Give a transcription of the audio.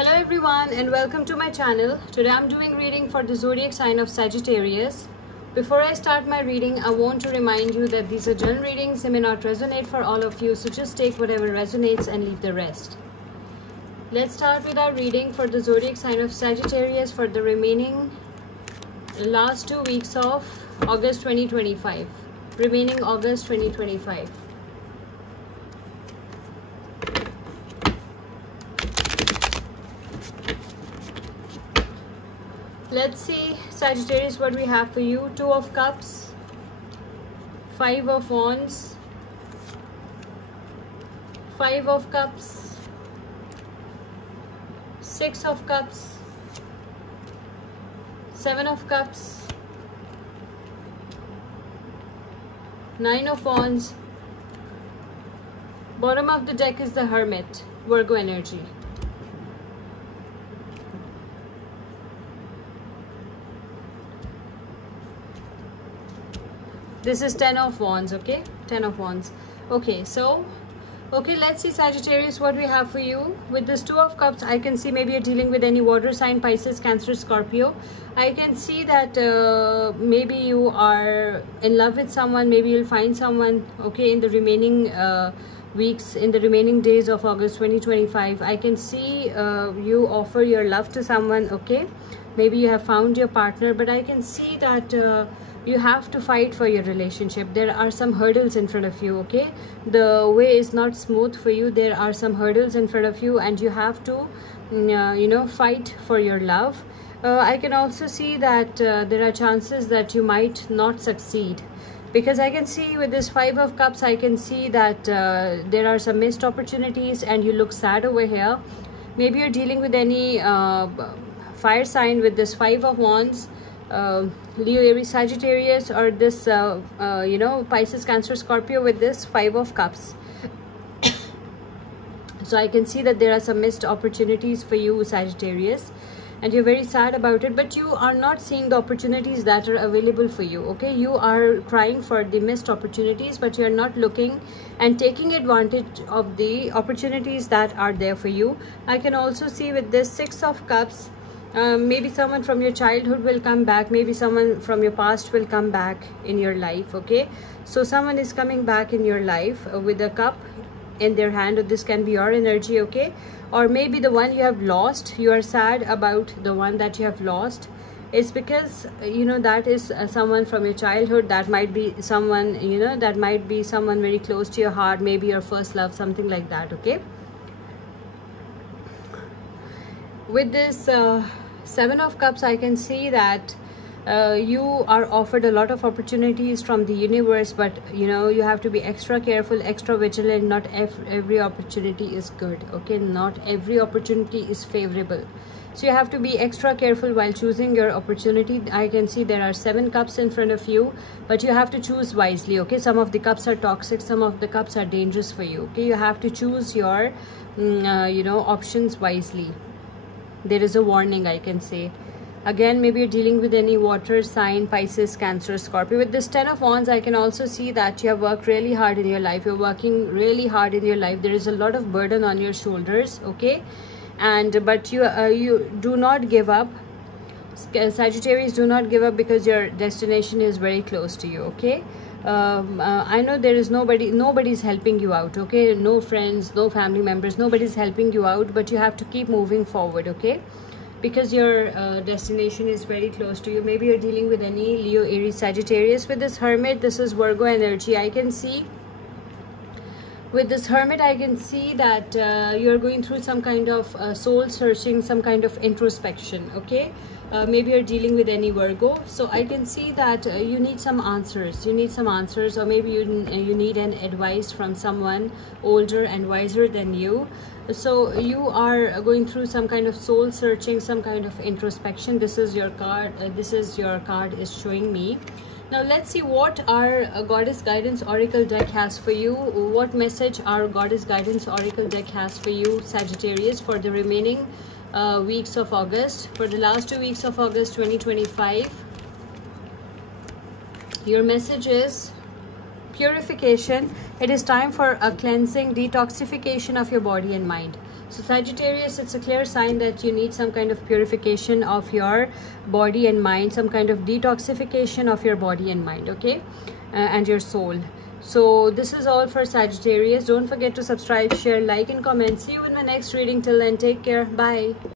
Hello everyone and welcome to my channel. Today I'm doing reading for the zodiac sign of Sagittarius. Before I start my reading, I want to remind you that these are general readings. They may not resonate for all of you, so just take whatever resonates and leave the rest. Let's start with our reading for the zodiac sign of Sagittarius for the remaining last 2 weeks of August 2025. Remaining August 2025. Let's see, Sagittarius, what we have for you. 2 of Cups, 5 of Wands, 5 of Cups, 6 of Cups, 7 of Cups, 9 of Wands. Bottom of the deck is the Hermit, Virgo energy. This is 10 of Wands, okay? 10 of Wands. Okay, so, let's see, Sagittarius, what we have for you. With this 2 of Cups, I can see maybe you're dealing with any water sign, Pisces, Cancer, Scorpio. I can see that maybe you are in love with someone. Maybe you'll find someone, okay, in the remaining weeks, in the remaining days of August 2025. I can see you offer your love to someone, okay? Maybe you have found your partner, but I can see that you have to fight for your relationship. There are some hurdles in front of you, okay? The way is not smooth for you. There are some hurdles in front of you and you have to fight for your love. I can also see that there are chances that you might not succeed, because I can see with this 5 of Cups, I can see that there are some missed opportunities and you look sad over here. Maybe you're dealing with any fire sign with this 5 of Wands, Leo, Aries, Sagittarius, or this Pisces, Cancer, Scorpio with this 5 of Cups. So I can see that there are some missed opportunities for you, Sagittarius, and you're very sad about it, but you are not seeing the opportunities that are available for you, okay? You are crying for the missed opportunities, but you're not looking and taking advantage of the opportunities that are there for you. I can also see with this 6 of Cups, maybe someone from your childhood will come back. Maybe someone from your past will come back in your life, okay? So someone is coming back in your life with a cup in their hand. This can be your energy, okay? Or maybe the one you have lost, you are sad about the one that you have lost. It's because that is someone from your childhood. That might be someone, that might be someone very close to your heart, maybe your first love, something like that, okay? With this 7 of Cups, I can see that you are offered a lot of opportunities from the universe, but you have to be extra careful, extra vigilant. Not every opportunity is good, okay? Not every opportunity is favorable, so you have to be extra careful while choosing your opportunity. I can see there are 7 cups in front of you, but you have to choose wisely, okay? Some of the cups are toxic, some of the cups are dangerous for you, okay? You have to choose your options wisely. There is a warning, I can say. Again, maybe you're dealing with any water sign, Pisces, Cancer, Scorpio. With this 10 of Wands, I can also see that you have worked really hard in your life. You're working really hard in your life. There is a lot of burden on your shoulders, okay? But you do not give up. Sagittarius, do not give up, because your destination is very close to you, okay? I know there is nobody's helping you out, okay? No friends, no family members, nobody's helping you out, but you have to keep moving forward, okay? Because your destination is very close to you. Maybe you're dealing with any Leo, Aries, Sagittarius. With this Hermit, this is Virgo energy. I can see with this Hermit, I can see that you're going through some kind of soul searching, some kind of introspection, okay? Maybe you're dealing with any Virgo. So I can see that you need some answers. You need some answers, or maybe you need an advice from someone older and wiser than you. So you are going through some kind of soul searching, some kind of introspection. This is your card. This is your card is showing me. Now let's see what our Goddess Guidance Oracle deck has for you. What message our Goddess Guidance Oracle deck has for you, Sagittarius, for the remaining weeks of August. For the last 2 weeks of August 2025. Your message is purification. It is time for a cleansing, detoxification of your body and mind. So Sagittarius, it's a clear sign that you need some kind of purification of your body and mind, some kind of detoxification of your body and mind, okay, and your soul. So this is all for Sagittarius. Don't forget to subscribe, share, like and comment. See you in my next reading. Till then, take care. Bye.